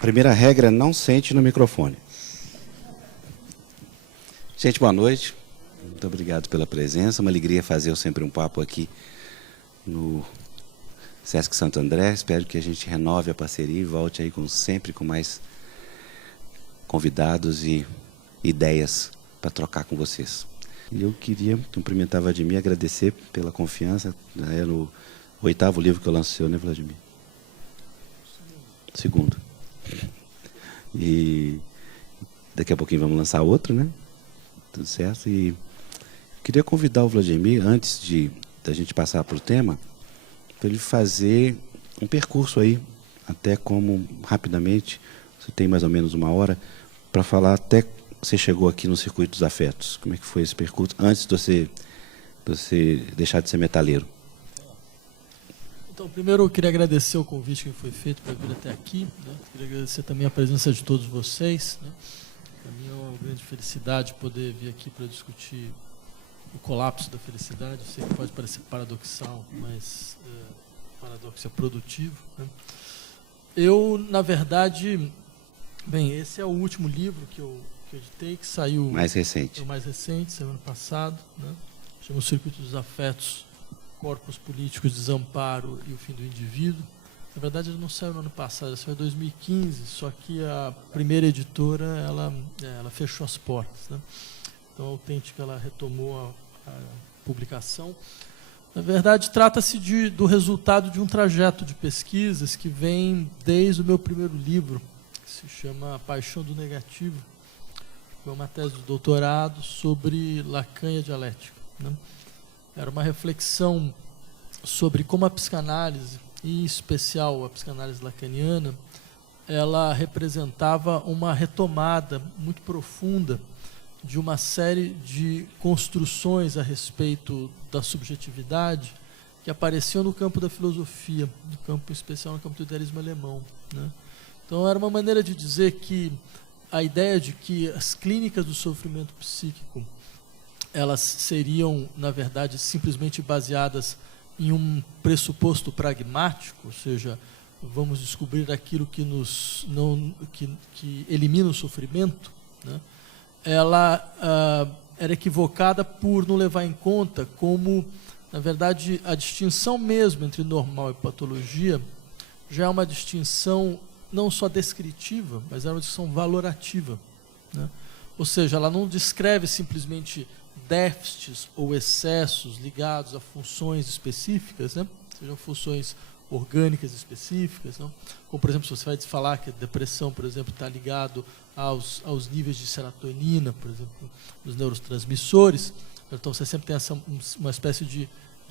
Primeira regra, não sente no microfone. Gente, boa noite. Muito obrigado pela presença. Uma alegria fazer sempre um papo aqui no Sesc Santo André. Espero que a gente renove a parceria e volte aí sempre com mais convidados e ideias para trocar com vocês. E eu queria cumprimentar Vladimir, agradecer pela confiança. É no 8º livro que eu lancei, né, Vladimir? Segundo. E daqui a pouquinho vamos lançar outro, né? Tudo certo. E queria convidar o Vladimir, antes da gente passar para o tema, para ele fazer um percurso aí, até como, rapidamente, você tem mais ou menos 1 hora, para falar até que você chegou aqui no Circuito dos Afetos. Como é que foi esse percurso, antes de você deixar de ser metaleiro? Então, primeiro eu queria agradecer o convite que foi feito para vir até aqui, né? Queria agradecer também a presença de todos vocês, né? Para mim é uma grande felicidade poder vir aqui para discutir o colapso da felicidade. Eu sei que pode parecer paradoxal, mas paradoxo é produtivo, né? Eu, na verdade, bem, esse é o último livro que eu editei, que saiu... Mais recente. É o mais recente, saiu ano passado, né? Chama O Circuito dos Afetos, Corpos Políticos, Desamparo e o Fim do Indivíduo. Na verdade, ele não saiu no ano passado, ele saiu em 2015, só que a primeira editora, ela fechou as portas, né? Então, a Autêntica, ela retomou a publicação. Na verdade, trata-se do resultado de um trajeto de pesquisas que vem desde o meu primeiro livro, que se chama A Paixão do Negativo. Foi uma tese de doutorado sobre Lacan e a dialética, né? Era uma reflexão sobre como a psicanálise, em especial a psicanálise lacaniana, ela representava uma retomada muito profunda de uma série de construções a respeito da subjetividade que apareciam no campo da filosofia, no campo especial, no campo do idealismo alemão, né? Então, era uma maneira de dizer que a ideia de que as clínicas do sofrimento psíquico elas seriam, na verdade, simplesmente baseadas em um pressuposto pragmático, ou seja, vamos descobrir aquilo que que elimina o sofrimento, né? Ela era equivocada por não levar em conta como, na verdade, a distinção mesmo entre normal e patologia já é uma distinção não só descritiva, mas é uma distinção valorativa, né? Ou seja, ela não descreve simplesmente déficits ou excessos ligados a funções específicas, né? Sejam funções orgânicas específicas, não? Como, por exemplo, se você vai falar que a depressão, por exemplo, está ligado aos níveis de serotonina, por exemplo, dos neurotransmissores, então você sempre tem uma espécie de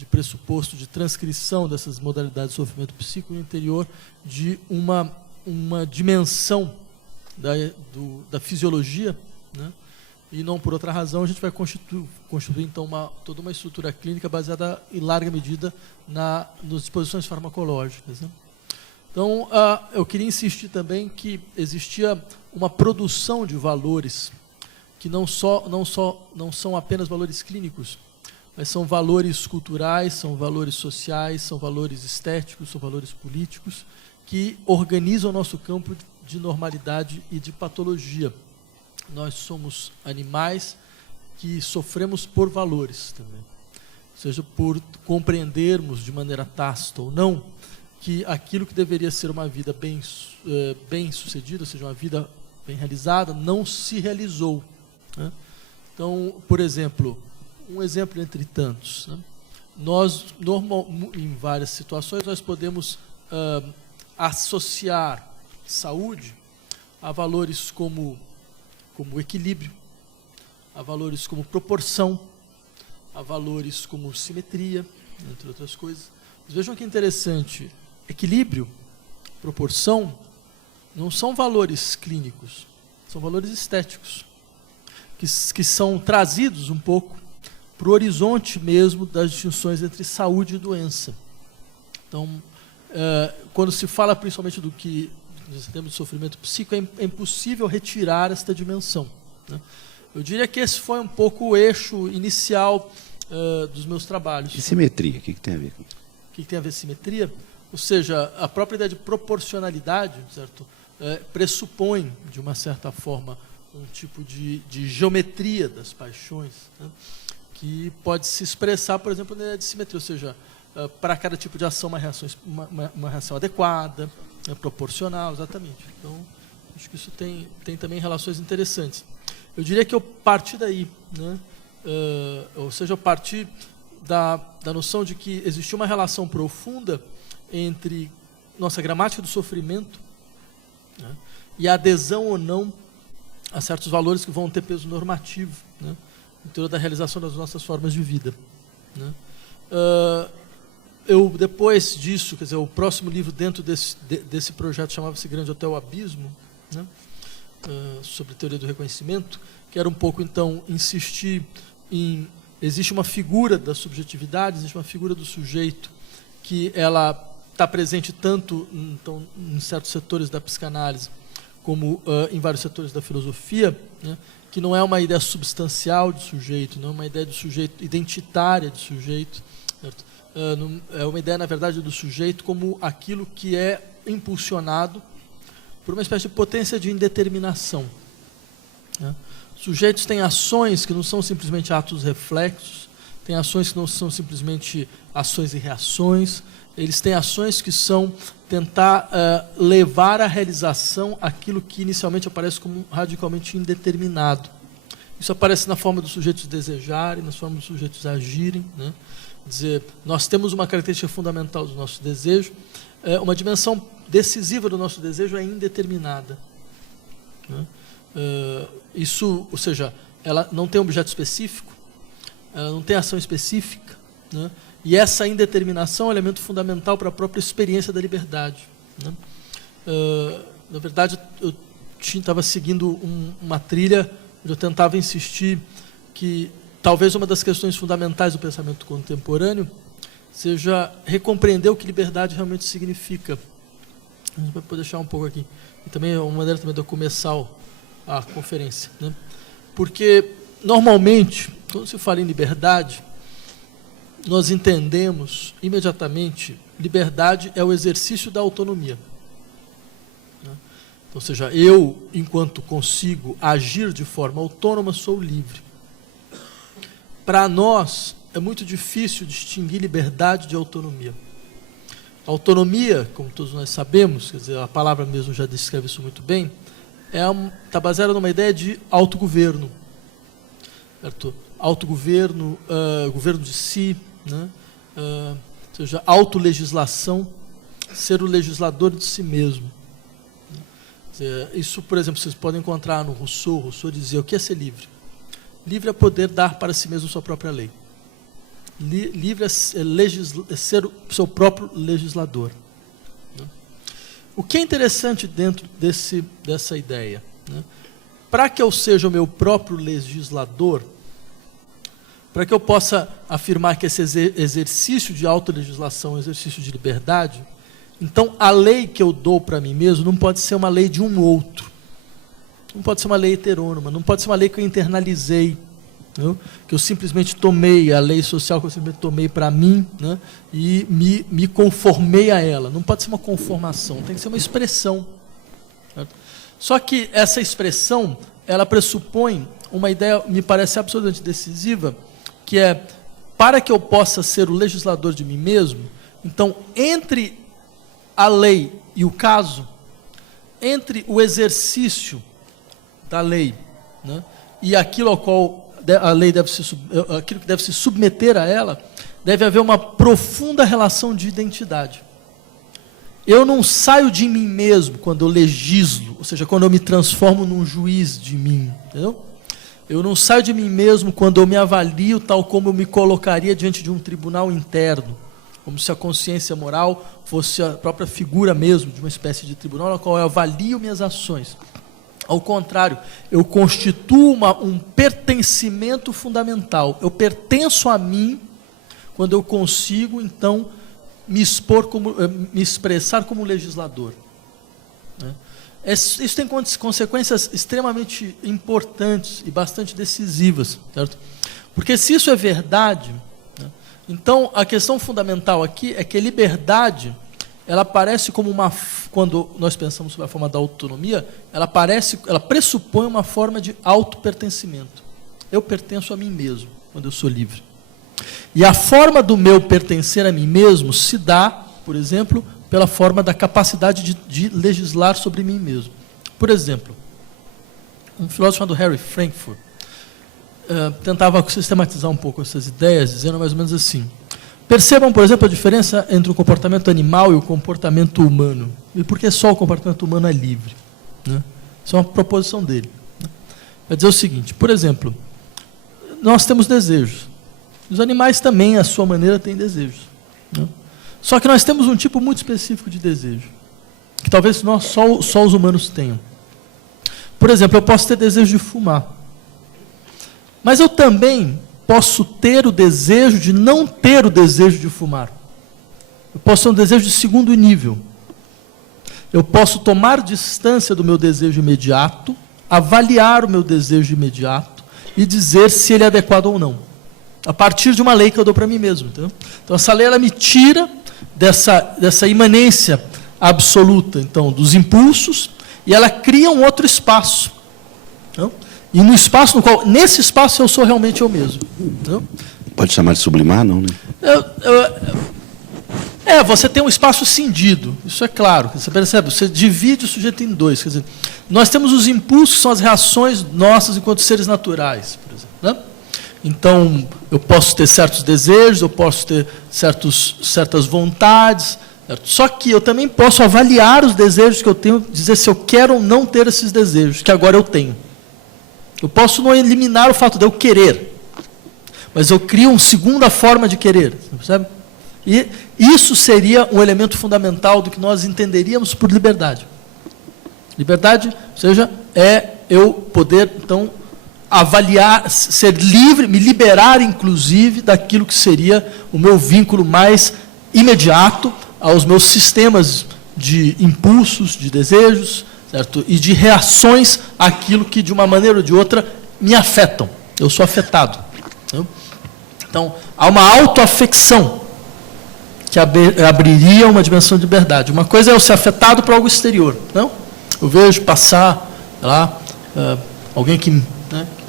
pressuposto de transcrição dessas modalidades de sofrimento psíquico no interior de uma dimensão da fisiologia, né? E não por outra razão, a gente vai constituir então toda uma estrutura clínica baseada em larga medida nas disposições farmacológicas, né? Então, eu queria insistir também que existia uma produção de valores que não são apenas valores clínicos, mas são valores culturais, são valores sociais, são valores estéticos, são valores políticos, que organizam o nosso campo de normalidade e de patologia. Nós somos animais que sofremos por valores também. Ou seja, por compreendermos de maneira tácita ou não que aquilo que deveria ser uma vida bem sucedida, ou seja, uma vida bem realizada, não se realizou, né? Então, por exemplo, um exemplo entre tantos, né? Nós, em várias situações, nós podemos associar saúde a valores como equilíbrio, a valores como proporção, a valores como simetria, entre outras coisas. Mas vejam que interessante, equilíbrio, proporção, não são valores clínicos, são valores estéticos, que são trazidos um pouco para o horizonte mesmo das distinções entre saúde e doença. Então, quando se fala principalmente do que, nos termos de sofrimento psíquico, é impossível retirar esta dimensão, né? Eu diria que esse foi um pouco o eixo inicial dos meus trabalhos. E simetria, o que tem a ver com isso? O que tem a ver com simetria? Ou seja, a própria ideia de proporcionalidade, certo? Pressupõe, de uma certa forma, um tipo de geometria das paixões, né? Que pode se expressar, por exemplo, na ideia de simetria, ou seja, para cada tipo de ação uma reação adequada, proporcional, exatamente. Então, acho que isso tem também relações interessantes. Eu diria que eu parti daí, né? Ou seja, eu parti da noção de que existia uma relação profunda entre nossa gramática do sofrimento, né, e a adesão ou não a certos valores que vão ter peso normativo, né, em torno da realização das nossas formas de vida, né. Eu, depois disso, quer dizer, o próximo livro dentro desse projeto chamava-se Grande Hotel Abismo, né, sobre teoria do reconhecimento, que era um pouco, então, insistir em... Existe uma figura da subjetividade, existe uma figura do sujeito que ela está presente tanto então, em certos setores da psicanálise como em vários setores da filosofia, né, que não é uma ideia substancial de sujeito, não é uma ideia do sujeito identitária de sujeito, certo? É uma ideia, na verdade, do sujeito como aquilo que é impulsionado por uma espécie de potência de indeterminação, né? Sujeitos têm ações que não são simplesmente atos reflexos, têm ações que não são simplesmente ações e reações, eles têm ações que são tentar levar à realização aquilo que inicialmente aparece como radicalmente indeterminado. Isso aparece na forma dos sujeitos desejarem, na forma dos sujeitos agirem, né? Quer dizer, nós temos uma característica fundamental do nosso desejo, uma dimensão decisiva do nosso desejo é indeterminada, né? Isso, ou seja, ela não tem objeto específico, ela não tem ação específica, né? E essa indeterminação é um elemento fundamental para a própria experiência da liberdade, né? Na verdade, eu estava seguindo uma trilha onde eu tentava insistir que talvez uma das questões fundamentais do pensamento contemporâneo seja recompreender o que liberdade realmente significa. A gente vai poder deixar um pouco aqui. E também é uma maneira também de eu começar a conferência, né? Porque, normalmente, quando se fala em liberdade, nós entendemos imediatamente liberdade é o exercício da autonomia, né? Então, ou seja, eu, enquanto consigo agir de forma autônoma, sou livre. Para nós, é muito difícil distinguir liberdade de autonomia. A autonomia, como todos nós sabemos, quer dizer, a palavra mesmo já descreve isso muito bem, está baseada numa ideia de autogoverno, certo? Autogoverno, governo de si, né? Ou seja, autolegislação, ser o legislador de si mesmo. Quer dizer, isso, por exemplo, vocês podem encontrar no Rousseau. Rousseau dizia: o que é ser livre? Livre é poder dar para si mesmo sua própria lei. Livre é ser o seu próprio legislador. O que é interessante dentro dessa ideia, né? Para que eu seja o meu próprio legislador, para que eu possa afirmar que esse exercício de autolegislação é um exercício de liberdade, então a lei que eu dou para mim mesmo não pode ser uma lei de um outro, não pode ser uma lei heterônoma, não pode ser uma lei que eu internalizei, que eu simplesmente tomei, a lei social que eu simplesmente tomei para mim, né, e me conformei a ela. Não pode ser uma conformação, tem que ser uma expressão, certo? Só que essa expressão, ela pressupõe uma ideia, me parece absolutamente decisiva, que é, para que eu possa ser o legislador de mim mesmo, então, entre a lei e o caso, entre o exercício da lei, né, e aquilo ao qual a lei aquilo que deve se submeter a ela, deve haver uma profunda relação de identidade. Eu não saio de mim mesmo quando eu legislo, ou seja, quando eu me transformo num juiz de mim, entendeu? Eu não saio de mim mesmo quando eu me avalio tal como eu me colocaria diante de um tribunal interno, como se a consciência moral fosse a própria figura mesmo de uma espécie de tribunal na qual eu avalio minhas ações. Ao contrário, eu constituo um pertencimento fundamental. Eu pertenço a mim quando eu consigo, então, me expressar como legislador, né? Isso tem consequências extremamente importantes e bastante decisivas, certo? Porque se isso é verdade, né, então a questão fundamental aqui é que a liberdade, ela aparece como quando nós pensamos sobre a forma da autonomia, ela pressupõe uma forma de autopertencimento. Eu pertenço a mim mesmo, quando eu sou livre. E a forma do meu pertencer a mim mesmo se dá, por exemplo, pela forma da capacidade de legislar sobre mim mesmo. Por exemplo, um filósofo chamado Harry Frankfurt tentava sistematizar um pouco essas ideias, dizendo mais ou menos assim: percebam, por exemplo, a diferença entre o comportamento animal e o comportamento humano. E por que só o comportamento humano é livre? Né? Isso é uma proposição dele. Né? Vai dizer o seguinte, por exemplo, nós temos desejos. Os animais também, à sua maneira, têm desejos. Né? Só que nós temos um tipo muito específico de desejo, que talvez só os humanos tenham. Por exemplo, eu posso ter desejo de fumar. Mas eu também posso ter o desejo de não ter o desejo de fumar. Eu posso ter um desejo de segundo nível. Eu posso tomar distância do meu desejo imediato, avaliar o meu desejo imediato e dizer se ele é adequado ou não, a partir de uma lei que eu dou para mim mesmo. Entendeu? Então, essa lei ela me tira dessa imanência absoluta, então, dos impulsos, e ela cria um outro espaço. Entendeu? E no espaço no qual, nesse espaço, eu sou realmente eu mesmo. Entendeu? Pode chamar de sublimar, não, né? Você tem um espaço cindido, isso é claro. Você percebe, você divide o sujeito em dois. Quer dizer, nós temos os impulsos, que são as reações nossas enquanto seres naturais, por exemplo. Né? Então, eu posso ter certos desejos, eu posso ter certas vontades, certo? Só que eu também posso avaliar os desejos que eu tenho, dizer se eu quero ou não ter esses desejos, que agora eu tenho. Eu posso não eliminar o fato de eu querer, mas eu crio uma segunda forma de querer, percebe? E isso seria um elemento fundamental do que nós entenderíamos por liberdade. Liberdade, ou seja, é eu poder, então, avaliar, ser livre, me liberar, inclusive, daquilo que seria o meu vínculo mais imediato aos meus sistemas de impulsos, de desejos, certo? E de reações àquilo que, de uma maneira ou de outra, me afetam. Eu sou afetado. Então, há uma autoafecção que abriria uma dimensão de liberdade. Uma coisa é eu ser afetado por algo exterior. Não? Eu vejo passar lá alguém que me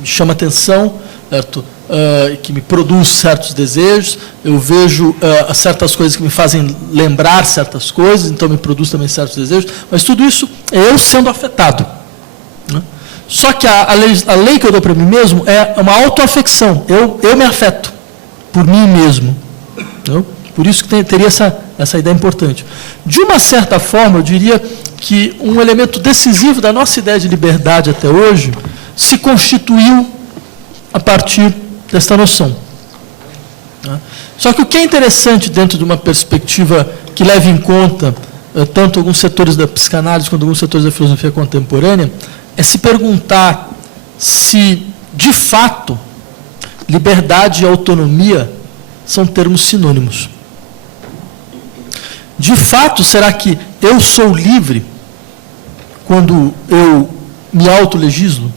chama atenção, certo? Que me produz certos desejos, eu vejo certas coisas que me fazem lembrar certas coisas, então me produz também certos desejos, mas tudo isso é eu sendo afetado. Né? Só que a lei que eu dou para mim mesmo é uma autoafecção, eu me afeto por mim mesmo. Entendeu? Por isso que teria essa ideia importante. De uma certa forma, eu diria que um elemento decisivo da nossa ideia de liberdade até hoje se constituiu a partir desta noção. Só que o que é interessante dentro de uma perspectiva que leva em conta tanto alguns setores da psicanálise quanto alguns setores da filosofia contemporânea, é se perguntar se, de fato, liberdade e autonomia são termos sinônimos. De fato, será que eu sou livre quando eu me autolegislo?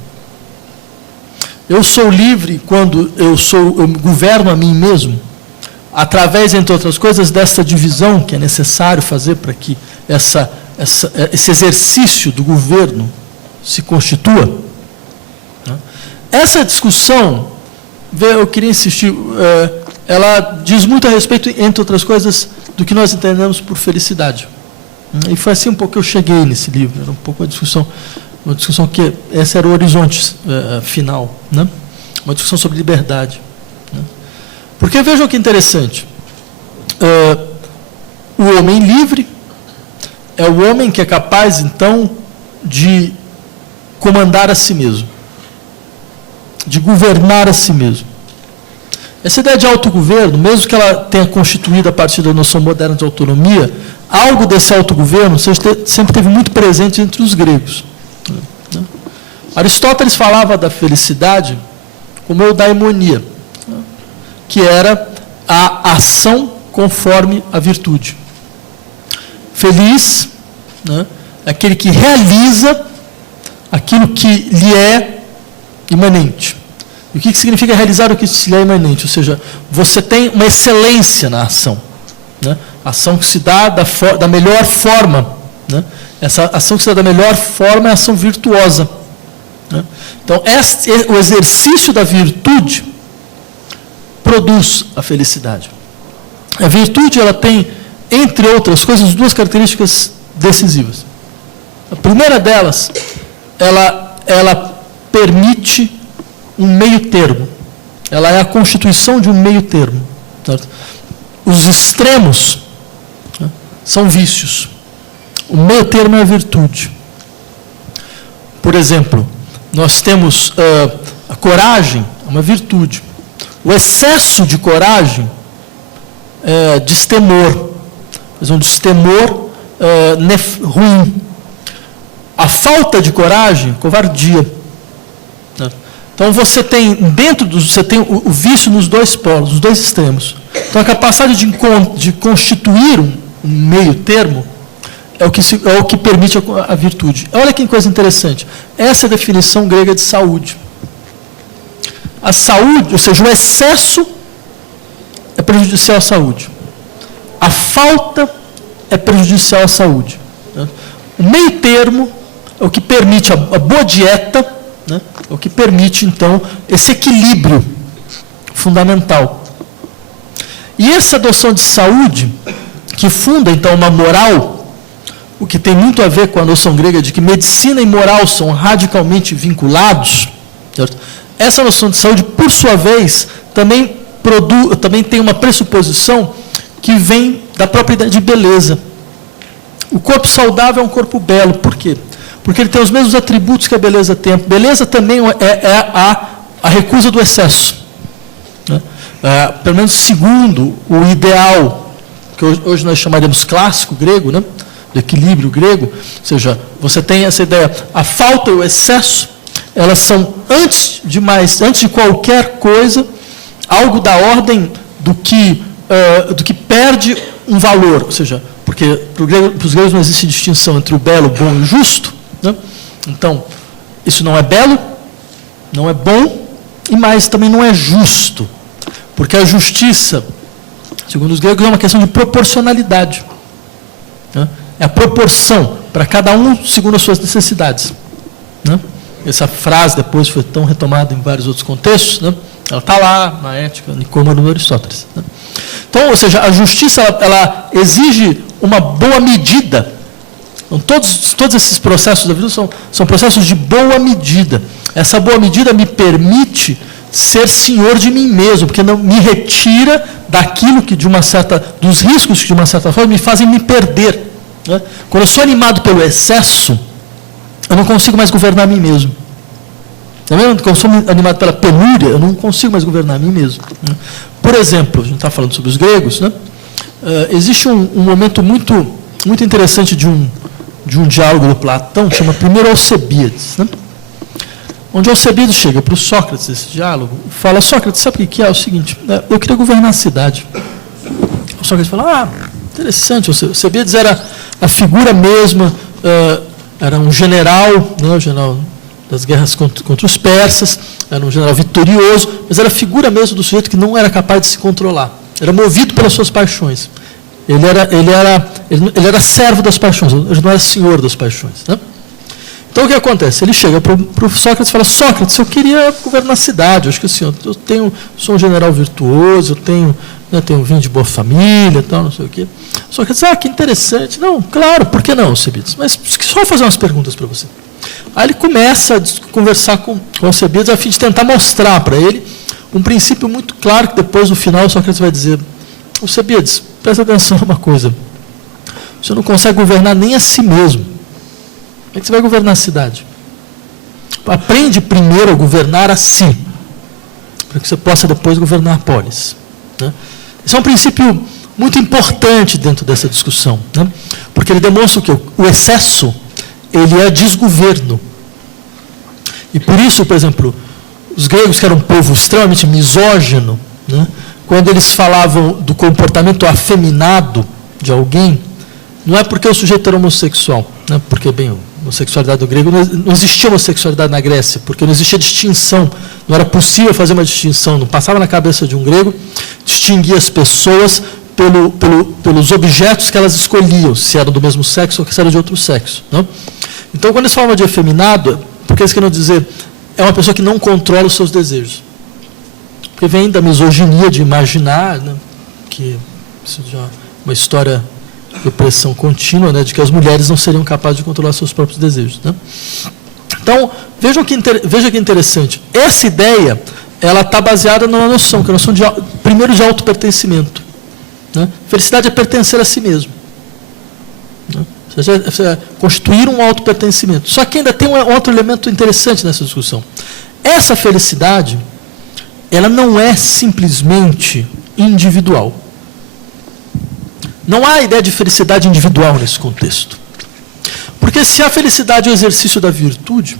Eu sou livre quando eu governo a mim mesmo? Através, entre outras coisas, dessa divisão que é necessário fazer para que esse exercício do governo se constitua? Essa discussão, eu queria insistir, ela diz muito a respeito, entre outras coisas, do que nós entendemos por felicidade. E foi assim um pouco que eu cheguei nesse livro, era um pouco uma discussão que esse era o horizonte final, né? Uma discussão sobre liberdade. Né? Porque vejam que interessante, o homem livre é o homem que é capaz, então, de comandar a si mesmo, de governar a si mesmo. Essa ideia de autogoverno, mesmo que ela tenha constituído a partir da noção moderna de autonomia, algo desse autogoverno sempre teve muito presente entre os gregos. Né? Aristóteles falava da felicidade como eudaimonia, que era a ação conforme a virtude. Feliz, né, é aquele que realiza aquilo que lhe é imanente. E o que significa realizar o que lhe é imanente? Ou seja, você tem uma excelência na ação, né? A ação que se dá da melhor forma, né? Essa ação que se dá da melhor forma é a ação virtuosa, né? Então, o exercício da virtude produz a felicidade. A virtude, ela tem, entre outras coisas, duas características decisivas. A primeira delas, ela permite um meio termo. Ela é a constituição de um meio termo. Certo? Os extremos, né, são vícios. O meio termo é a virtude. Por exemplo, nós temos a coragem, é uma virtude. O excesso de coragem é destemor. Um destemor ruim. A falta de coragem, covardia. Né? Então você tem o vício nos dois polos, nos dois extremos. Então a capacidade de constituir um meio termo é o que permite a virtude. Olha que coisa interessante. Essa é a definição grega de saúde. A saúde, ou seja, o excesso é prejudicial à saúde. A falta é prejudicial à saúde. Né? O meio termo é o que permite a boa dieta, né? É o que permite, então, esse equilíbrio fundamental. E essa adoção de saúde, que funda, então, uma moral, o que tem muito a ver com a noção grega de que medicina e moral são radicalmente vinculados, certo? Essa noção de saúde, por sua vez, também tem uma pressuposição que vem da própria ideia de beleza. O corpo saudável é um corpo belo. Por quê? Porque ele tem os mesmos atributos que a beleza tem. A beleza também é a recusa do excesso. Né? Pelo menos segundo o ideal, que hoje nós chamaremos clássico grego, né? Do equilíbrio grego, ou seja, você tem essa ideia, a falta e o excesso, elas são, antes de qualquer coisa, algo da ordem do que perde um valor, ou seja, porque para os gregos não existe distinção entre o belo, o bom e o justo, né? Então, isso não é belo, não é bom, e mais também não é justo, porque a justiça, segundo os gregos, é uma questão de proporcionalidade, né? É a proporção para cada um segundo as suas necessidades, né? Essa frase depois foi tão retomada em vários outros contextos, né? Ela está lá na Ética, Nicômaco, Aristóteles, né? Então, ou seja, a justiça ela exige uma boa medida. Então, todos esses processos da vida são processos de boa medida. Essa boa medida me permite ser senhor de mim mesmo, porque não me retira daquilo que dos riscos que de uma certa forma me fazem me perder. Né? Quando eu sou animado pelo excesso, eu não consigo mais governar a mim mesmo. Tá vendo? Quando eu sou animado pela penúria, eu não consigo mais governar a mim mesmo. Né? Por exemplo, a gente está falando sobre os gregos, né? Existe um momento muito, muito interessante de um diálogo do Platão, que chama Primeiro Alcebiades, né? Onde Alcebiades chega para o Sócrates, esse diálogo, e fala: Sócrates, sabe o que é? É o seguinte, eu queria governar a cidade. O Sócrates fala: interessante, Alcebiades era a figura mesma, era um general, né, o general das guerras contra os persas, era um general vitorioso, mas era a figura mesmo do sujeito que não era capaz de se controlar, era movido pelas suas paixões. Ele era servo das paixões, ele não era senhor das paixões, né? Então, o que acontece? Ele chega para o Sócrates e fala: Sócrates, eu queria governar a cidade, eu acho que assim, sou um general virtuoso, eu tenho vindo de boa família, tal, não sei o quê. Sócrates: que interessante. Não, claro, por que não, Alcebiades? Mas só fazer umas perguntas para você. Aí ele começa a conversar com Alcebiades a fim de tentar mostrar para ele um princípio muito claro, que depois, no final, o Sócrates vai dizer: Alcebiades, presta atenção numa coisa. Você não consegue governar nem a si mesmo. Como é que você vai governar a cidade? Aprende primeiro a governar a si, para que você possa depois governar a polis. Né? Esse é um princípio muito importante dentro dessa discussão, né? Porque ele demonstra que o excesso, ele é desgoverno. E por isso, por exemplo, os gregos, que eram um povo extremamente misógino, né? Quando eles falavam do comportamento afeminado de alguém, não é porque o sujeito era homossexual, né? Porque, bem, a homossexualidade do grego, não existia homossexualidade na Grécia, porque não existia distinção, não era possível fazer uma distinção, não passava na cabeça de um grego distinguir as pessoas pelos objetos que elas escolhiam, se eram do mesmo sexo ou se eram de outro sexo. Não? Então, quando eles falam de efeminado, porque eles querem dizer, é uma pessoa que não controla os seus desejos. Porque vem da misoginia de imaginar, né, que isso já é uma história de opressão contínua, né, de que as mulheres não seriam capazes de controlar seus próprios desejos. Né? Então, veja que interessante. Essa ideia ela está baseada numa noção, que é a noção primeiro de autopertencimento. Né? Felicidade é pertencer a si mesmo. Né? Ou seja, é constituir um autopertencimento. Só que ainda tem um outro elemento interessante nessa discussão. Essa felicidade, ela não é simplesmente individual. Não há ideia de felicidade individual nesse contexto. Porque se a felicidade é o exercício da virtude,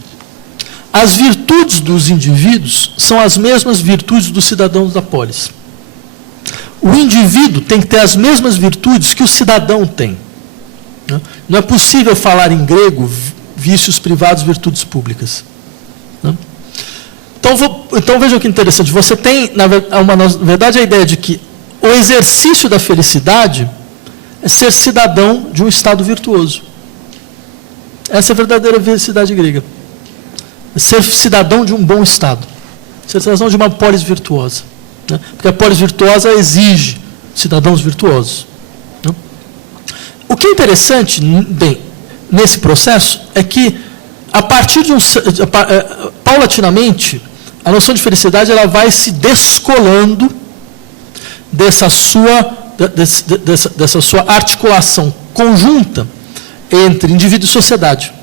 as virtudes dos indivíduos são as mesmas virtudes dos cidadãos da polis. O indivíduo tem que ter as mesmas virtudes que o cidadão tem. Não é possível falar em grego vícios privados, virtudes públicas. Então veja que interessante. Você tem, na verdade, a ideia de que o exercício da felicidade é ser cidadão de um estado virtuoso. Essa é a verdadeira felicidade grega. É ser cidadão de um bom estado. Ser cidadão de uma polis virtuosa. Né? Porque a polis virtuosa exige cidadãos virtuosos. Né? O que é interessante, bem, nesse processo, é que, a partir de paulatinamente, a noção de felicidade ela vai se descolando dessa sua articulação conjunta entre indivíduo e sociedade.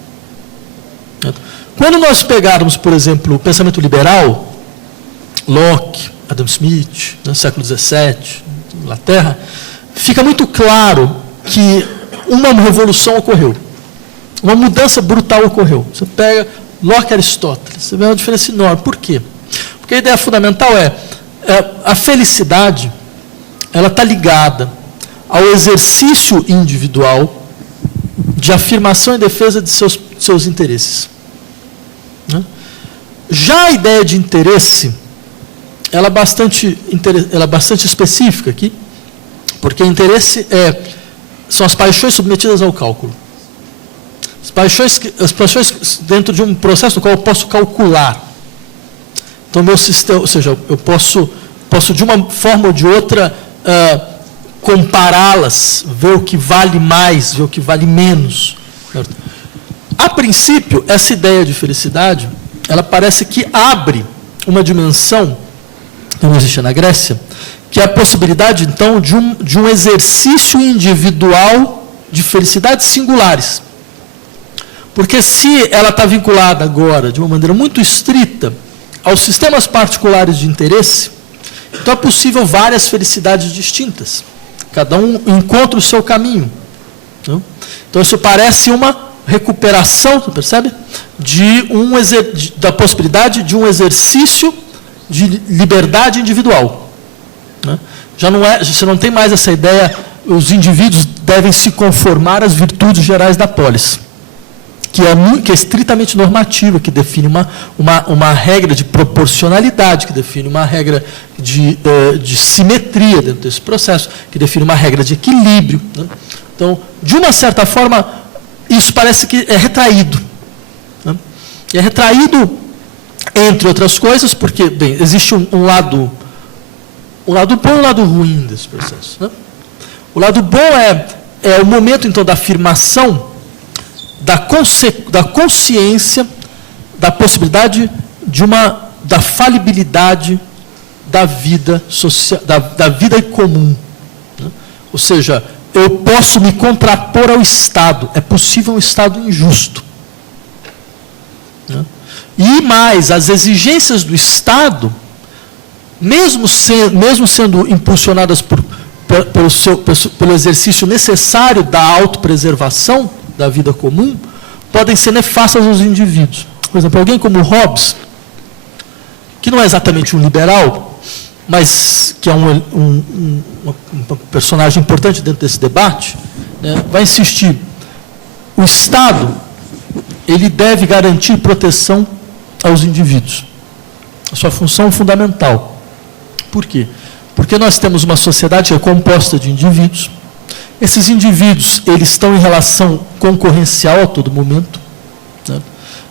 Quando nós pegarmos, por exemplo, o pensamento liberal, Locke, Adam Smith, no século XVII, Inglaterra, fica muito claro que uma revolução ocorreu. Uma mudança brutal ocorreu. Você pega Locke e Aristóteles, você vê uma diferença enorme. Por quê? Porque a ideia fundamental é a felicidade, ela está ligada ao exercício individual de afirmação e defesa de seus interesses. Né? Já a ideia de interesse, ela é bastante específica aqui, porque interesse são as paixões submetidas ao cálculo. As paixões dentro de um processo no qual eu posso calcular. Então, meu sistema, ou seja, eu posso de uma forma ou de outra compará-las, ver o que vale mais, ver o que vale menos. Certo? A princípio, essa ideia de felicidade, ela parece que abre uma dimensão que não existia na Grécia, que é a possibilidade, então, de um exercício individual de felicidades singulares. Porque se ela está vinculada agora, de uma maneira muito estrita, aos sistemas particulares de interesse, então é possível várias felicidades distintas. Cada um encontra o seu caminho. Não? Então isso parece uma recuperação, você percebe? Da possibilidade de um exercício de liberdade individual. Né? Você não tem mais essa ideia, os indivíduos devem se conformar às virtudes gerais da polis, que é estritamente normativa, que define uma regra de proporcionalidade, que define uma regra de simetria dentro desse processo, que define uma regra de equilíbrio. Né? Então, de uma certa forma, isso parece que é retraído. Né? E é retraído, entre outras coisas, porque, bem, existe um lado bom e um lado ruim desse processo. Né? O lado bom é o momento, então, da afirmação da consciência da possibilidade da falibilidade da vida social, da vida comum. Né? Ou seja, eu posso me contrapor ao Estado. É possível um Estado injusto. Né? E mais, as exigências do Estado, mesmo sendo impulsionadas pelo exercício necessário da autopreservação da vida comum, podem ser nefastas aos indivíduos. Por exemplo, alguém como Hobbes, que não é exatamente um liberal, mas que é um personagem importante dentro desse debate, né, vai insistir, o Estado ele deve garantir proteção aos indivíduos. A sua função fundamental. Por quê? Porque nós temos uma sociedade que é composta de indivíduos. Esses indivíduos, eles estão em relação concorrencial a todo momento. Né?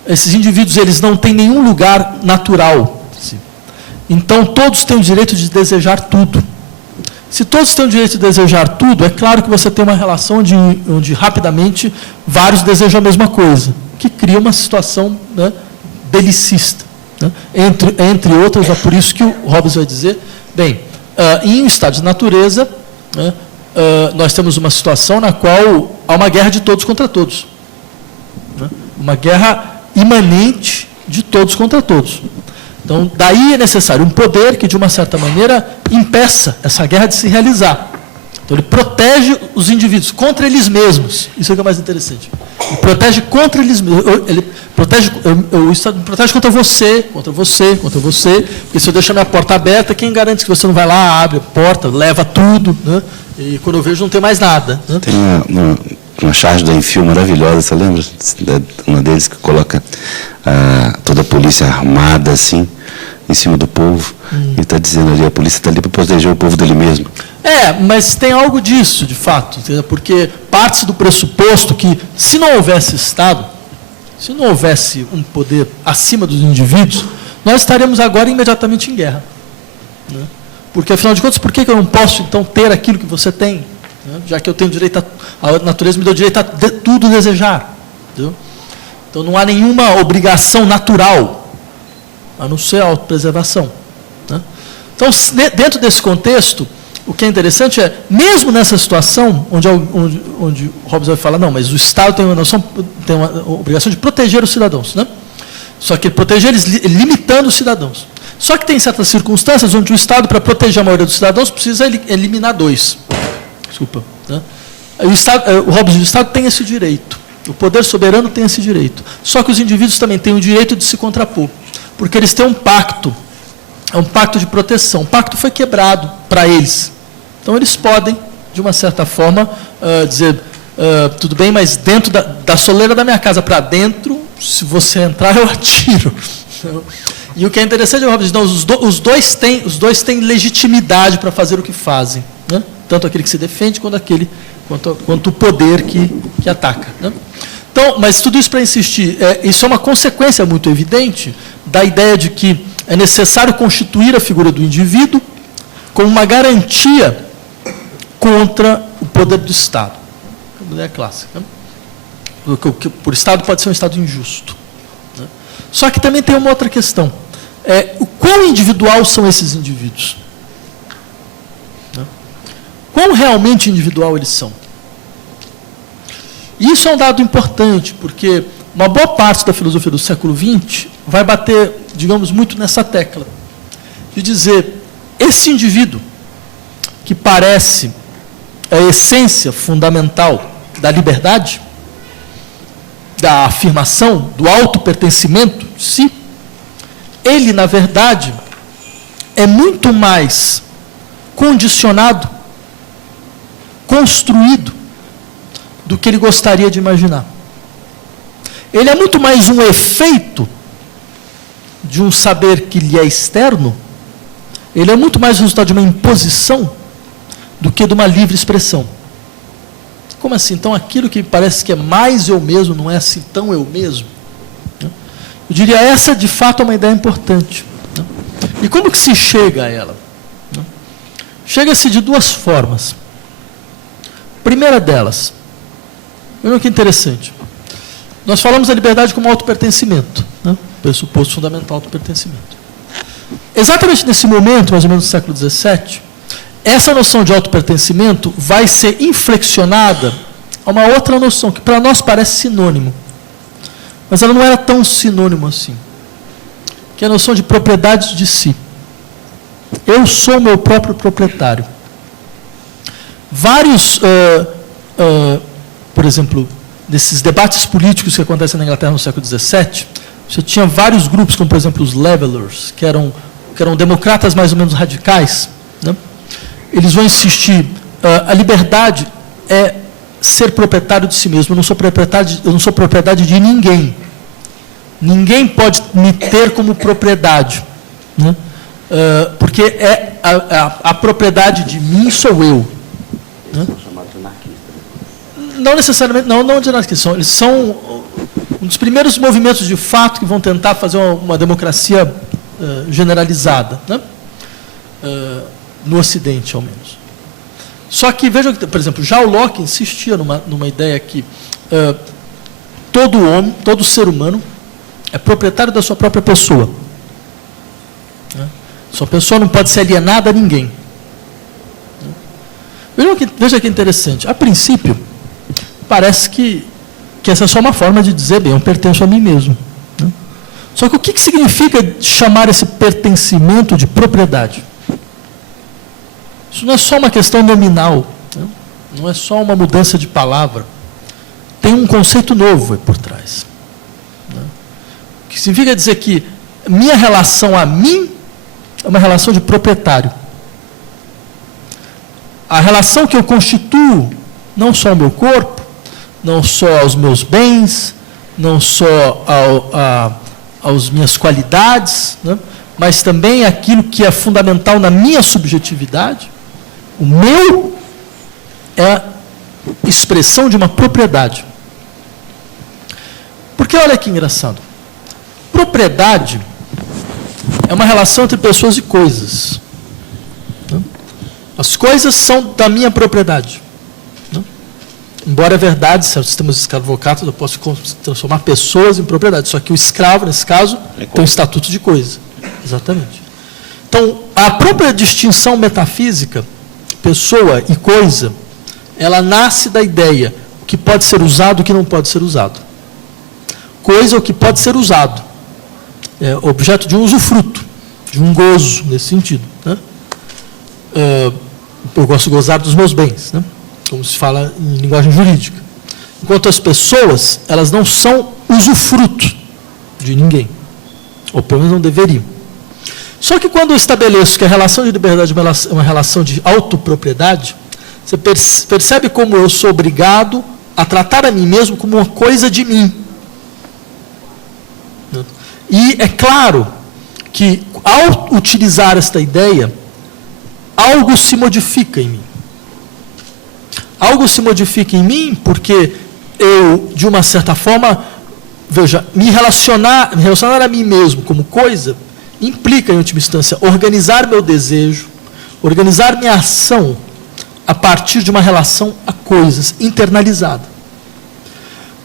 Esses indivíduos, eles não têm nenhum lugar natural. Então, todos têm o direito de desejar tudo. Se todos têm o direito de desejar tudo, é claro que você tem uma relação onde rapidamente vários desejam a mesma coisa, que cria uma situação, né, belicista. Né? Entre outras, é por isso que o Hobbes vai dizer, bem, em um estado de natureza, né, nós temos uma situação na qual há uma guerra de todos contra todos. Né? Uma guerra imanente de todos contra todos. Então, daí é necessário um poder que, de uma certa maneira, impeça essa guerra de se realizar. Então, ele protege os indivíduos contra eles mesmos. Isso é o que é mais interessante. Ele protege contra eles mesmos. Ele protege, o Estado protege contra você, porque se eu deixar minha porta aberta, quem garante que você não vai lá, abre a porta, leva tudo, né? E quando eu vejo não tem mais nada. Né? Tem uma charge da Enfio maravilhosa, você lembra? Uma deles que coloca toda a polícia armada assim, em cima do povo, e está dizendo ali, a polícia está ali para proteger o povo dele mesmo. Mas tem algo disso, de fato, porque parte do pressuposto que, se não houvesse Estado, se não houvesse um poder acima dos indivíduos, nós estaremos agora imediatamente em guerra. Né? Porque, afinal de contas, por que eu não posso, então, ter aquilo que você tem? Né? Já que eu tenho direito a natureza me deu direito a tudo desejar. Entendeu? Então, não há nenhuma obrigação natural, a não ser a autopreservação. Né? Então, dentro desse contexto, o que é interessante é, mesmo nessa situação, onde o Hobbes vai falar, não, mas o Estado tem uma obrigação de proteger os cidadãos, né? Só que proteger eles limitando os cidadãos. Só que tem certas circunstâncias onde o Estado, para proteger a maioria dos cidadãos, precisa eliminar dois. Desculpa. Né? O Hobbes diz, o Estado tem esse direito. O poder soberano tem esse direito. Só que os indivíduos também têm o direito de se contrapor. Porque eles têm um pacto. É um pacto de proteção. O pacto foi quebrado para eles. Então, eles podem, de uma certa forma, dizer, tudo bem, mas dentro da soleira da minha casa para dentro, se você entrar, eu atiro. E o que é interessante, o Hobbes diz, não, os dois têm legitimidade para fazer o que fazem. Né? Tanto aquele que se defende, quanto o poder que ataca. Né? Então, mas tudo isso para insistir, isso é uma consequência muito evidente da ideia de que é necessário constituir a figura do indivíduo como uma garantia contra o poder do Estado. A ideia clássica. Por Estado pode ser um Estado injusto. Né? Só que também tem uma outra questão. O quão individual são esses indivíduos? Né? Quão realmente individual eles são? E isso é um dado importante, porque uma boa parte da filosofia do século XX vai bater, digamos, muito nessa tecla, de dizer, esse indivíduo, que parece a essência fundamental da liberdade, da afirmação, do autopertencimento de si, ele, na verdade, é muito mais condicionado, construído, do que ele gostaria de imaginar. Ele é muito mais um efeito de um saber que lhe é externo, ele é muito mais o resultado de uma imposição do que de uma livre expressão. Como assim? Então, aquilo que parece que é mais eu mesmo, não é assim tão eu mesmo? Eu diria, essa de fato é uma ideia importante. E como que se chega a ela? Chega-se de duas formas. Primeira delas, olha que interessante. Nós falamos da liberdade como autopertencimento, né? Pressuposto fundamental autopertencimento. Exatamente nesse momento, mais ou menos no século XVII, essa noção de autopertencimento vai ser inflexionada a uma outra noção, que para nós parece sinônimo, mas ela não era tão sinônimo assim, que é a noção de propriedade de si. Eu sou meu próprio proprietário. Vários, por exemplo, desses debates políticos que acontecem na Inglaterra no século XVII, você tinha vários grupos, como, por exemplo, os Levellers, que eram democratas mais ou menos radicais, né? Eles vão insistir, a liberdade é ser proprietário de si mesmo. Eu não sou propriedade de ninguém. Ninguém pode me ter como propriedade, né? Porque a propriedade de mim sou eu. Né? São chamados de anarquistas. Não necessariamente, não de anarquistas. Eles são um dos primeiros movimentos de fato que vão tentar fazer uma democracia generalizada, né? No Ocidente, ao menos. Só que, vejam que, por exemplo, já o Locke insistia numa ideia que todo homem, todo ser humano, é proprietário da sua própria pessoa. Né? Sua pessoa não pode ser alienada a ninguém. Veja que interessante. A princípio, parece que essa é só uma forma de dizer, bem, eu pertenço a mim mesmo. Né? Só que o que significa chamar esse pertencimento de propriedade? Isso não é só uma questão nominal, né? Não é só uma mudança de palavra. Tem um conceito novo aí por trás. Né? Que significa dizer que minha relação a mim é uma relação de proprietário. A relação que eu constituo, não só ao meu corpo, não só aos meus bens, não só às minhas qualidades, né? Mas também aquilo que é fundamental na minha subjetividade. O meu é expressão de uma propriedade. Porque olha que engraçado. Propriedade é uma relação entre pessoas e coisas. Né? As coisas são da minha propriedade. Né? Embora é verdade, certos sistemas escravocatos, eu posso transformar pessoas em propriedade. Só que o escravo, nesse caso, tem um estatuto de coisa. Exatamente. Então, a própria distinção metafísica, pessoa e coisa, ela nasce da ideia o que pode ser usado e o que não pode ser usado. Coisa é o que pode ser usado. É objeto de um usufruto, de um gozo, nesse sentido. Né? Eu gosto de gozar dos meus bens, né? Como se fala em linguagem jurídica. Enquanto as pessoas, elas não são usufruto de ninguém. Ou pelo menos não deveriam. Só que quando eu estabeleço que a relação de liberdade é uma relação de autopropriedade, você percebe como eu sou obrigado a tratar a mim mesmo como uma coisa de mim. E é claro que, ao utilizar esta ideia, algo se modifica em mim. Algo se modifica em mim porque eu, de uma certa forma, veja, me relacionar a mim mesmo como coisa, implica, em última instância, organizar meu desejo, organizar minha ação a partir de uma relação a coisas, internalizada.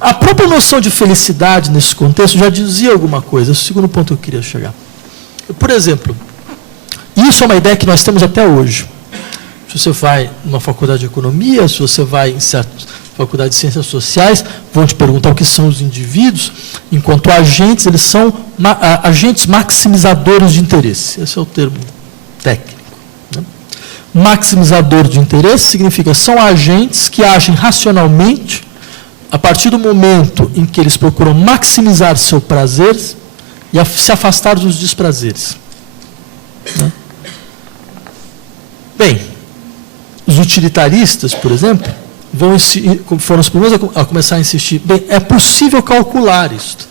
A própria noção de felicidade nesse contexto já dizia alguma coisa. Esse é o segundo ponto que eu queria chegar. Por exemplo, isso é uma ideia que nós temos até hoje. Se você vai numa faculdade de economia, se você vai em certas faculdades de ciências sociais, vão te perguntar o que são os indivíduos, enquanto agentes, eles são agentes maximizadores de interesse. Esse é o termo técnico. Né? Maximizador de interesse significa são agentes que agem racionalmente a partir do momento em que eles procuram maximizar seu prazer e se afastar dos desprazeres. Né? Bem, os utilitaristas, por exemplo, foram os primeiros a começar a insistir. Bem, é possível calcular isto.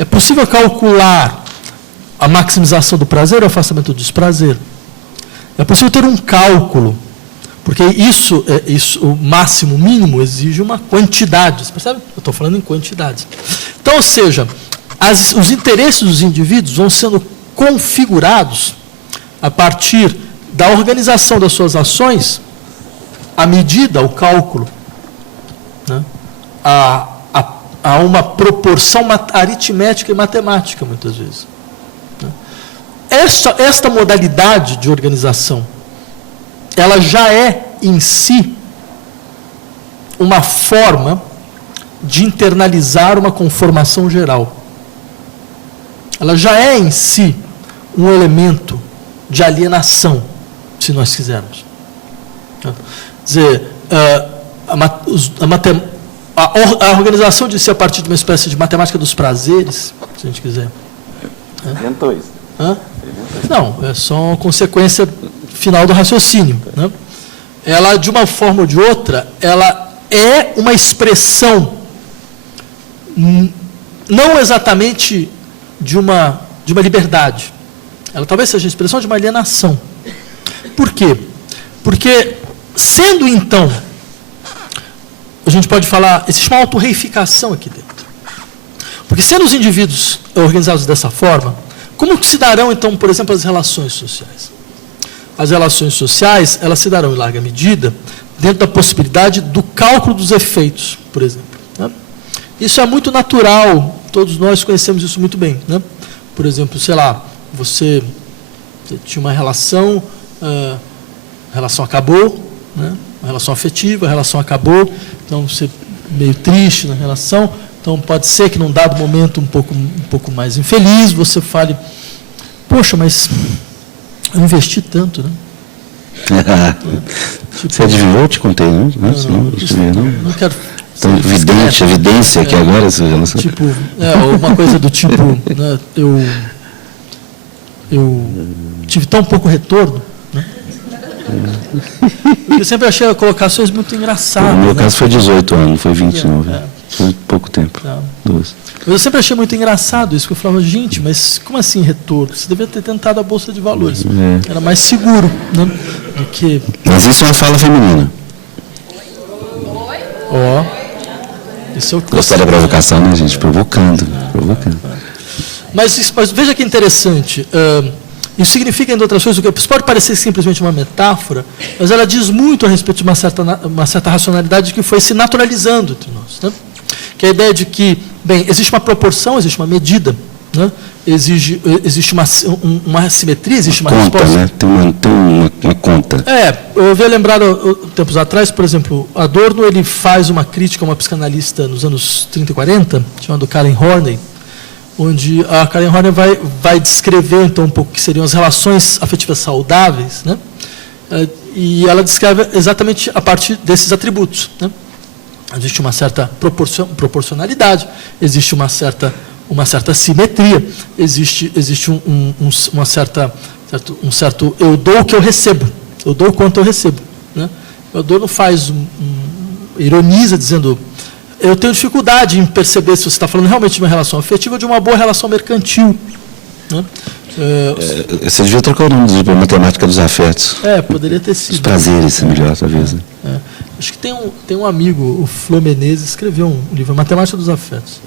É possível calcular a maximização do prazer ou o afastamento do desprazer. É possível ter um cálculo. Porque isso, o máximo, o mínimo, exige uma quantidade. Você percebe? Eu estou falando em quantidades. Então, ou seja, os interesses dos indivíduos vão sendo configurados a partir da organização das suas ações, à medida, o cálculo, né, a uma proporção aritmética e matemática, muitas vezes. Né. Esta modalidade de organização, ela já é, em si, uma forma de internalizar uma conformação geral. Ela já é, em si, um elemento de alienação, se nós quisermos. Quer dizer, a organização de si a partir de uma espécie de matemática dos prazeres, se a gente quiser. Inventou isso. Não, é só uma consequência final do raciocínio. Né? Ela, de uma forma ou de outra, ela é uma expressão não exatamente de uma liberdade. Ela talvez seja a expressão de uma alienação. Por quê? Porque, sendo então, a gente pode falar, existe uma autorreificação aqui dentro. Porque sendo os indivíduos organizados dessa forma, como que se darão, então, por exemplo, as relações sociais? As relações sociais, elas se darão, em larga medida, dentro da possibilidade do cálculo dos efeitos, por exemplo. Né? Isso é muito natural, todos nós conhecemos isso muito bem. Né? Por exemplo, sei lá, você tinha uma relação, a relação acabou, né? A relação afetiva, a relação acabou, então você meio triste na relação, então pode ser que num dado momento um pouco mais infeliz, você fale, poxa, mas eu investi tanto, né? Tipo, você adivinhou? Eu te contei, não? Não quero. Então, evidência aqui agora. Tipo, uma coisa do tipo, né, eu tive tão pouco retorno, né? Eu sempre achei colocações muito engraçadas. No meu caso foi 18 anos, foi 29. Foi pouco tempo. Mas eu sempre achei muito engraçado isso, que eu falava, gente, mas como assim retorno? Você devia ter tentado a Bolsa de Valores. Era mais seguro, né, do que... Mas isso é uma fala feminina. Isso é o que gostar da provocação, né, gente? Provocando. Mas veja que interessante. Isso significa, entre outras coisas, isso pode parecer simplesmente uma metáfora, mas ela diz muito a respeito de uma certa racionalidade que foi se naturalizando entre nós. Né? Que é a ideia de que, bem, existe uma proporção, existe uma medida, né? Existe uma simetria, existe uma conta, resposta. Né? Tem uma conta. Eu havia lembrado, tempos atrás, por exemplo, Adorno ele faz uma crítica a uma psicanalista nos anos 30 e 40, chamada Karen Horney, onde a Karen Horney vai descrever então um pouco o que seriam as relações afetivas saudáveis, né? E ela descreve exatamente a partir desses atributos. Né? Existe uma certa proporcionalidade, existe uma certa simetria, existe um certo eu dou o que eu recebo, eu dou o quanto eu recebo. Né? O Adorno ironiza dizendo, eu tenho dificuldade em perceber se você está falando realmente de uma relação afetiva ou de uma boa relação mercantil. Né? Você devia trocar o nome de matemática dos afetos. Poderia ter sido. Os prazeres, melhor, talvez. Acho que tem um amigo, o Flô Menezes, escreveu um livro, Matemática dos Afetos.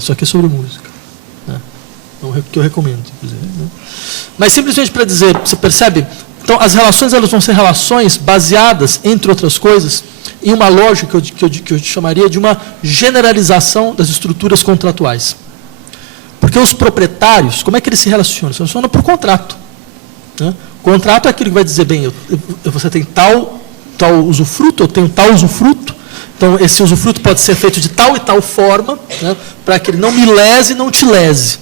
Só que é sobre música. Que eu recomendo, inclusive. Né? Mas simplesmente para dizer, você percebe? Então, as relações elas vão ser relações baseadas, entre outras coisas, em uma lógica que eu chamaria de uma generalização das estruturas contratuais. Porque os proprietários, como é que eles se relacionam? Se relacionam por contrato. Né? O contrato é aquilo que vai dizer, bem, você tem tal usufruto, eu tenho tal usufruto, então esse usufruto pode ser feito de tal e tal forma, né, para que ele não me lese e não te lese.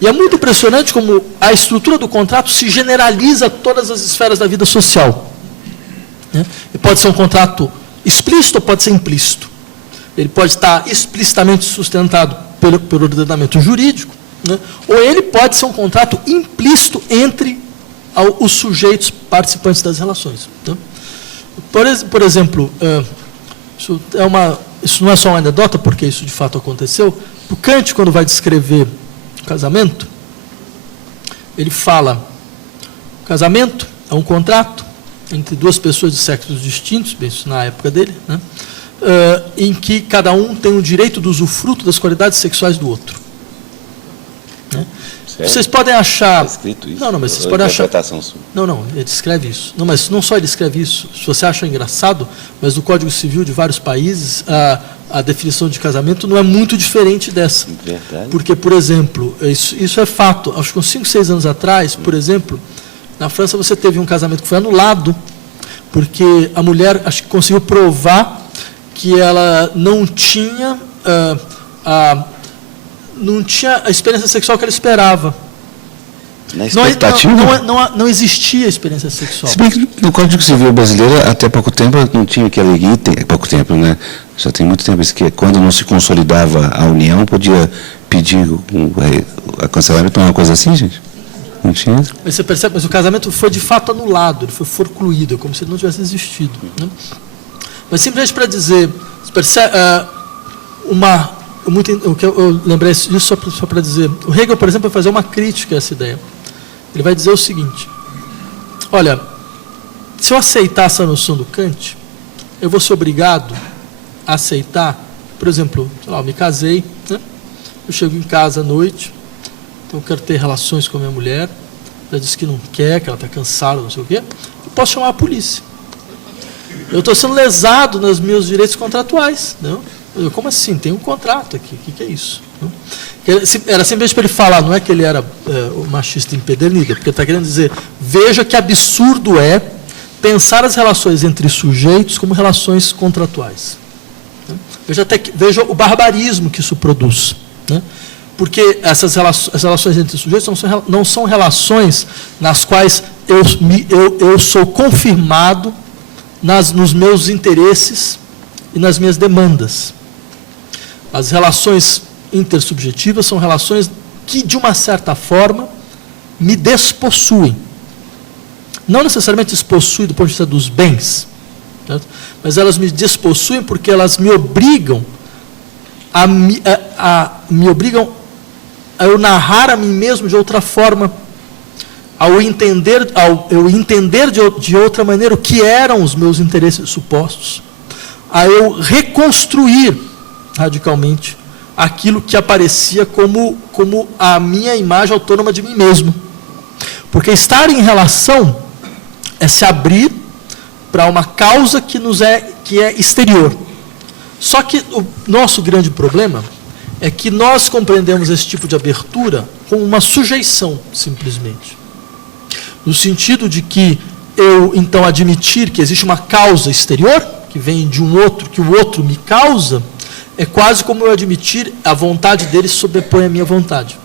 E é muito impressionante como a estrutura do contrato se generaliza a todas as esferas da vida social. Né? E pode ser um contrato explícito ou pode ser implícito. Ele pode estar explicitamente sustentado pelo ordenamento jurídico, né? Ou ele pode ser um contrato implícito entre os sujeitos participantes das relações. Né? Por exemplo, isso não é só uma anedota, porque isso de fato aconteceu. O Kant, quando vai descrever o casamento, ele fala, o casamento é um contrato entre duas pessoas de sexos distintos, bem, isso na época dele, né? Em que cada um tem o direito do usufruto das qualidades sexuais do outro. Né? Vocês podem achar... Está escrito isso? Não, mas vocês podem achar... Sua. Não, ele escreve isso. Não, mas não só ele escreve isso. Se você acha engraçado, mas no Código Civil de vários países, a definição de casamento não é muito diferente dessa. Verdade. Porque, por exemplo, isso é fato. Acho que uns 5, 6 anos atrás, por exemplo, na França você teve um casamento que foi anulado, porque a mulher acho que conseguiu provar que ela não tinha a experiência sexual que ela esperava. Na expectativa? Não existia experiência sexual. Se bem que no Código Civil brasileiro, até pouco tempo, não tinha aquele item, pouco tempo, né? Já tem muito tempo isso, que quando não se consolidava a união, podia pedir a cancelamento, uma coisa assim, gente? Não tinha? Mas você percebe, mas o casamento foi de fato anulado, ele foi forcluído, como se ele não tivesse existido. Né? mas simplesmente para dizer, o que eu lembrei disso só para dizer, o Hegel, por exemplo, vai fazer uma crítica a essa ideia. Ele vai dizer o seguinte: olha, se eu aceitar essa noção do Kant, eu vou ser obrigado a aceitar, por exemplo, sei lá, eu me casei, né? Eu chego em casa à noite, então eu quero ter relações com a minha mulher, ela diz que não quer, que ela está cansada, não sei o quê, eu posso chamar a polícia. Eu estou sendo lesado nos meus direitos contratuais. Não? Como assim? Tem um contrato aqui, o que é isso? Não? Era simplesmente para ele falar, não é que ele era o machista empedernido, porque ele está querendo dizer, veja que absurdo é pensar as relações entre sujeitos como relações contratuais. Veja o barbarismo que isso produz. Né? Porque as relações entre sujeitos não são relações nas quais eu sou confirmado nos meus interesses e nas minhas demandas. As relações intersubjetivas são relações que, de uma certa forma, me despossuem. Não necessariamente despossuem do ponto de vista dos bens, certo? Mas elas me despossuem porque elas me obrigam a eu narrar a mim mesmo de outra forma, ao eu entender de outra maneira o que eram os meus interesses supostos, a eu reconstruir radicalmente aquilo que aparecia como a minha imagem autônoma de mim mesmo. Porque estar em relação é se abrir para uma causa que é exterior. Só que o nosso grande problema é que nós compreendemos esse tipo de abertura como uma sujeição, simplesmente. No sentido de que eu, então, admitir que existe uma causa exterior, que vem de um outro, que o outro me causa, é quase como eu admitir a vontade dele sobrepõe a minha vontade.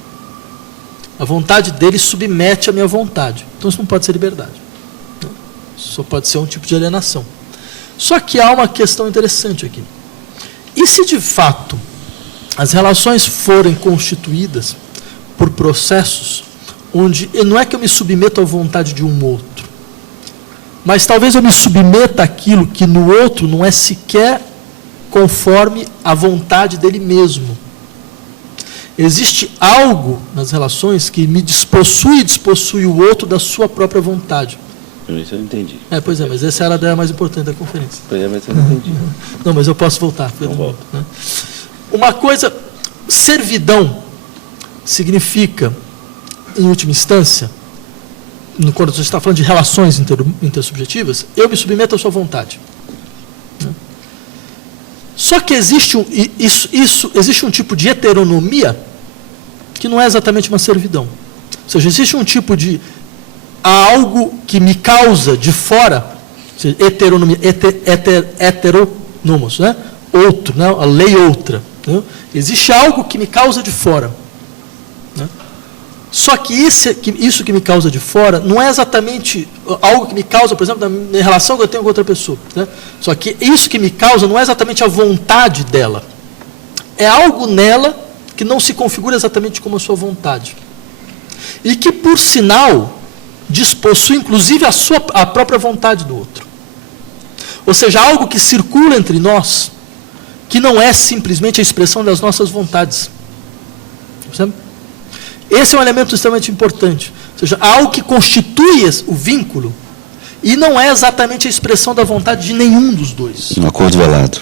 A vontade dele submete a minha vontade. Então isso não pode ser liberdade. Isso só pode ser um tipo de alienação. Só que há uma questão interessante aqui. E se de fato as relações forem constituídas por processos onde não é que eu me submeto à vontade de um outro, mas talvez eu me submeta àquilo que no outro não é sequer conforme a vontade dele mesmo. Existe algo nas relações que me despossui e despossui o outro da sua própria vontade. Isso eu não entendi. Pois é, mas essa era a ideia mais importante da conferência. Pois é, mas eu não entendi. Não, mas eu posso voltar. Não volto. Né? Uma coisa, servidão significa, em última instância, quando você está falando de relações intersubjetivas, eu me submeto à sua vontade. Né? Só que existe um tipo de heteronomia que não é exatamente uma servidão. Ou seja, existe um tipo de algo que me causa de fora, heteronomia, heteronomos, né? Outro, né? A lei outra. Né? Existe algo que me causa de fora. Né? Só que isso que me causa de fora não é exatamente algo que me causa, por exemplo, na relação que eu tenho com outra pessoa. Né? Só que isso que me causa não é exatamente a vontade dela. É algo nela que não se configura exatamente como a sua vontade. E que, por sinal, despossui inclusive a própria vontade do outro. Ou seja, algo que circula entre nós, que não é simplesmente a expressão das nossas vontades. Percebe? Esse é um elemento extremamente importante. Ou seja, algo que constitui o vínculo e não é exatamente a expressão da vontade de nenhum dos dois. Um acordo velado.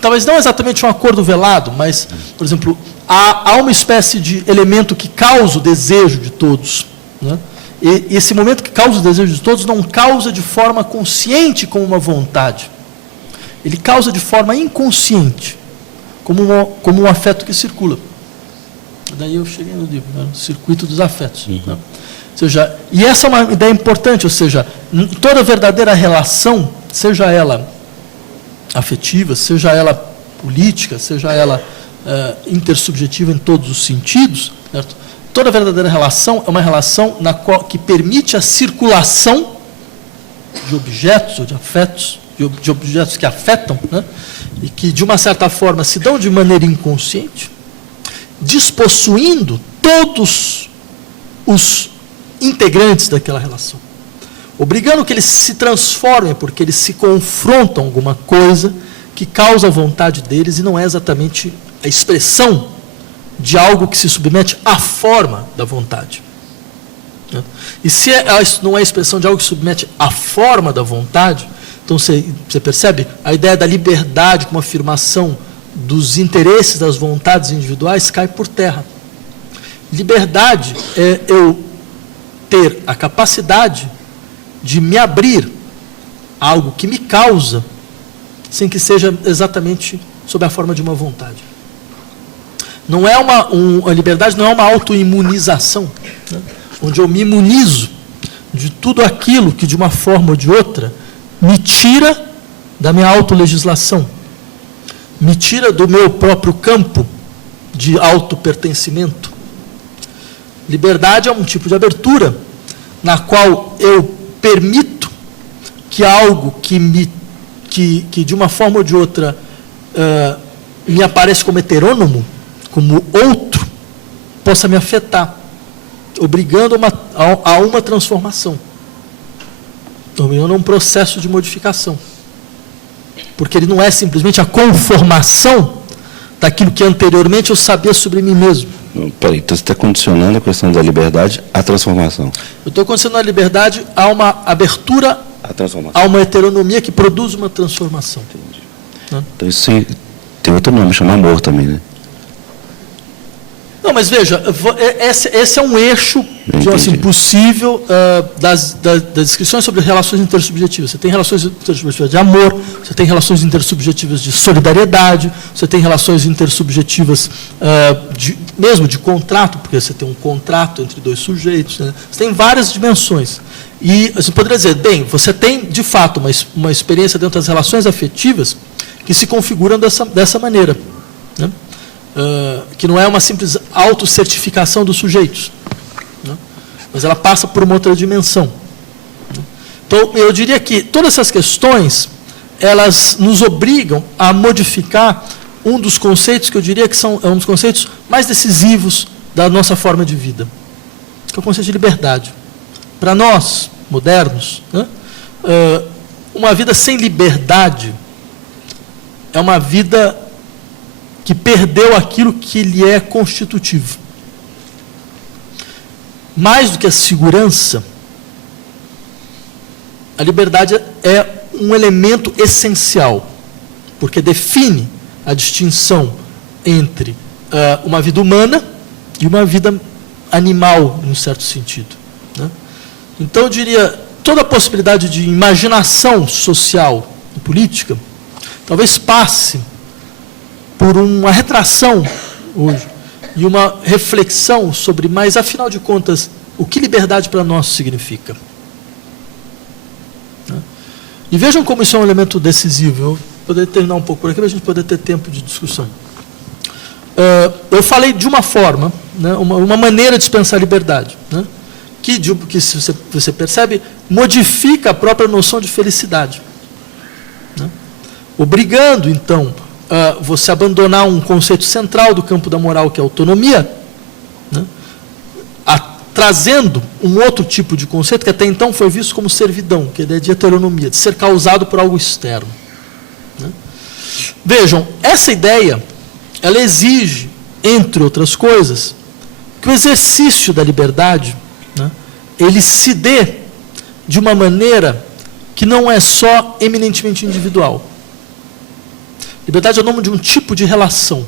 Talvez não exatamente um acordo velado, mas, por exemplo, há uma espécie de elemento que causa o desejo de todos. Né? E esse momento que causa o desejo de todos não causa de forma consciente como uma vontade. Ele causa de forma inconsciente, como um afeto que circula. Daí eu cheguei no livro, né? Circuito dos afetos. Né? Ou seja, e essa é uma ideia importante, ou seja, toda verdadeira relação, seja ela afetiva, seja ela política, seja ela intersubjetiva em todos os sentidos, certo? Toda verdadeira relação é uma relação que permite a circulação de objetos ou de afetos, de objetos que afetam, né? E que, de uma certa forma, se dão de maneira inconsciente, despossuindo todos os integrantes daquela relação. obrigando que eles se transformem, porque eles se confrontam com alguma coisa que causa a vontade deles e não é exatamente a expressão de algo que se submete à forma da vontade. E se não é a expressão de algo que se submete à forma da vontade, então você percebe a ideia da liberdade como afirmação dos interesses, das vontades individuais, cai por terra. Liberdade é eu ter a capacidade de me abrir a algo que me causa, sem que seja exatamente sob a forma de uma vontade. Não é a liberdade não é uma autoimunização, né, onde eu me imunizo de tudo aquilo que, de uma forma ou de outra, me tira da minha autolegislação, me tira do meu próprio campo de autopertencimento. Liberdade é um tipo de abertura na qual eu permito que algo que de uma forma ou de outra me aparece como heterônomo, como outro, possa me afetar, obrigando a uma transformação, obrigando a um processo de modificação. Porque ele não é simplesmente a conformação daquilo que anteriormente eu sabia sobre mim mesmo. Peraí, então você está condicionando a questão da liberdade à transformação. Eu estou condicionando a liberdade a uma abertura, a uma heteronomia que produz uma transformação. Entendi. Então isso tem outro nome, chama amor também, né? Não, mas veja, esse é um eixo assim, possível das descrições sobre relações intersubjetivas. Você tem relações intersubjetivas de amor, você tem relações intersubjetivas de solidariedade, você tem relações intersubjetivas mesmo de contrato, porque você tem um contrato entre dois sujeitos, né? Você tem várias dimensões. E você poderia dizer, bem, você tem, de fato, uma experiência dentro das relações afetivas que se configuram dessa maneira, né? Que não é uma simples autocertificação dos sujeitos, né? Mas ela passa por uma outra dimensão. Então, eu diria que todas essas questões, elas nos obrigam a modificar um dos conceitos que eu diria que é um dos conceitos mais decisivos da nossa forma de vida, que é o conceito de liberdade. Para nós, modernos, né, uma vida sem liberdade é uma vida que perdeu aquilo que lhe é constitutivo. Mais do que a segurança, a liberdade é um elemento essencial, porque define a distinção entre uma vida humana e uma vida animal, em um certo sentido, né? Então, eu diria, toda a possibilidade de imaginação social e política talvez passe por uma retração hoje e uma reflexão sobre, mas afinal de contas, o que liberdade para nós significa? Né? E vejam como isso é um elemento decisivo. Eu poderia terminar um pouco por aqui para a gente poder ter tempo de discussão. Eu falei de uma forma, né, uma maneira de pensar a liberdade, né, que se você percebe, modifica a própria noção de felicidade, né, obrigando, então, você abandonar um conceito central do campo da moral, que é a autonomia, né, trazendo um outro tipo de conceito que até então foi visto como servidão, que é a ideia de heteronomia, de ser causado por algo externo, né. Vejam, essa ideia, ela exige, entre outras coisas, que o exercício da liberdade, né, ele se dê de uma maneira que não é só eminentemente individual. Liberdade é o nome de um tipo de relação.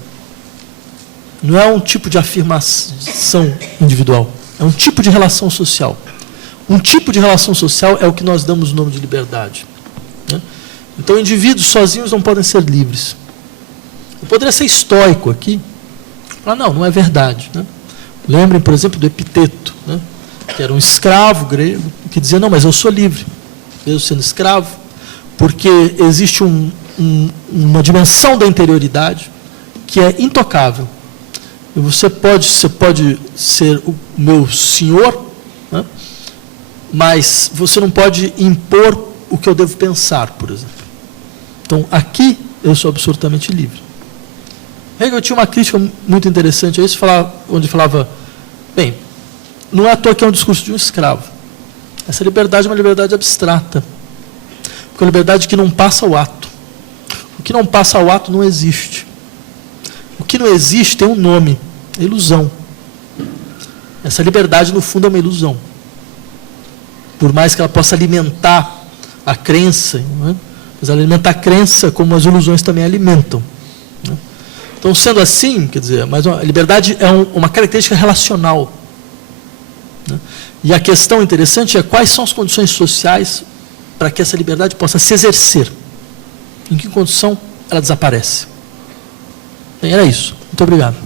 Não é um tipo de afirmação individual. É um tipo de relação social. Um tipo de relação social é o que nós damos o nome de liberdade, né? Então, indivíduos sozinhos não podem ser livres. Eu poderia ser estoico aqui, falar, não é verdade, né? Lembrem, por exemplo, do Epiteto, né, que era um escravo grego, que dizia, não, mas eu sou livre, mesmo sendo escravo, porque existe uma dimensão da interioridade que é intocável. E você pode ser o meu senhor, né, mas você não pode impor o que eu devo pensar, por exemplo. Então, aqui eu sou absolutamente livre. Hegel tinha uma crítica muito interessante a isso, onde falava, bem, não é à toa que é um discurso de um escravo. Essa liberdade é uma liberdade abstrata, porque é uma liberdade que não passa ao ato. O que não passa ao ato não existe. O que não existe tem um nome, é ilusão. Essa liberdade, no fundo, é uma ilusão. Por mais que ela possa alimentar a crença, não é? Mas ela alimenta a crença como as ilusões também alimentam. Né? Então, sendo assim, quer dizer, mas a liberdade é uma característica relacional. Né? E a questão interessante é quais são as condições sociais para que essa liberdade possa se exercer. Em que condição ela desaparece. Bem, era isso. Muito obrigado.